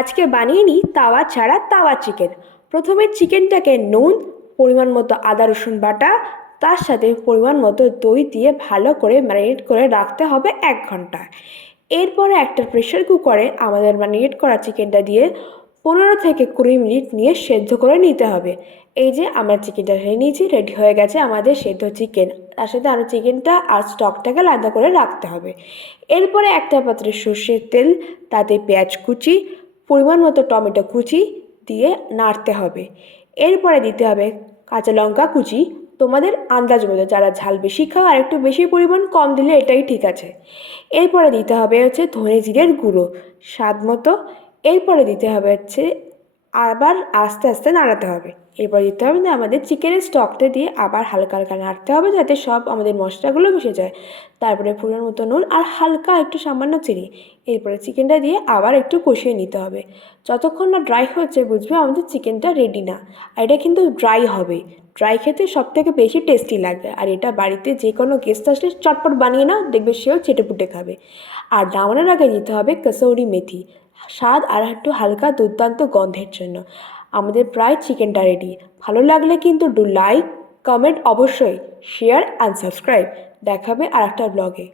আজকে বানিয়ে নিই তাওয়া ছাড়া তাওয়া চিকেন। প্রথমে চিকেনটাকে নুন, পরিমাণ মতো আদা রসুন বাটা, তার সাথে পরিমাণ মতো দই দিয়ে ভালো করে ম্যারিনেট করে রাখতে হবে 1 ঘন্টা। এরপরে একটা প্রেশার কুকারে আমাদের ম্যারিনেট করা চিকেনটা দিয়ে 15 থেকে 20 মিনিট নিয়ে সেদ্ধ করে নিতে হবে। এই যে আমরা চিকেনটা ঢেলে নিয়েছি, রেডি হয়ে গেছে আমাদের সেদ্ধ চিকেন। তার সাথে আরও চিকেনটা আর স্টকটাকে আলাদা করে রাখতে হবে। এরপরে একটা পাত্রে সর্ষের তেল, তাতে পেঁয়াজ কুচি, পরিমাণ মতো টমেটো কুচি দিয়ে নাড়তে হবে। এরপরে দিতে হবে কাঁচা লঙ্কা কুচি, তোমাদের আন্দাজ মতো, যারা ঝাল বেশি খাও আর একটু বেশি পরিমাণ, কম দিলে এটাই ঠিক আছে। এরপরে দিতে হবে ধনে জিরের গুঁড়ো স্বাদ মতো। এরপরে দিতে হবে আবার আস্তে আস্তে নাড়াতে হবে। এরপর দিতে হবে আমাদের চিকেনের স্টকটা দিয়ে আবার হালকা হালকা নাড়তে হবে, যাতে সব আমাদের মশলাগুলো মিশে যায়। তারপরে পরিমাণ মতো নুন আর হালকা একটু সামান্য চিনি। এরপরে চিকেনটা দিয়ে আবার একটু কষিয়ে নিতে হবে। যতক্ষণ না ড্রাই হচ্ছে বুঝবে আমাদের চিকেনটা রেডি না। আর এটা কিন্তু ড্রাই হবে। ড্রাই খেতে সবথেকে বেশি টেস্টি লাগবে। আর এটা বাড়িতে যে কোনো গেস্ট আসলে চটপট বানিয়ে নাও, দেখবে সেও চেটেপুটে খাবে। আর নামানোর আগে দিতে হবে কসৌরি মেথি, স্বাদ আর একটু হালকা দুর্দান্ত গন্ধের জন্য। আমাদের প্রায় চিকেনটা রেডি। ভালো লাগলে কিন্তু লাইক, কমেন্ট অবশ্যই, শেয়ার অ্যান্ড সাবস্ক্রাইব। দেখাবে আর একটা ব্লগে।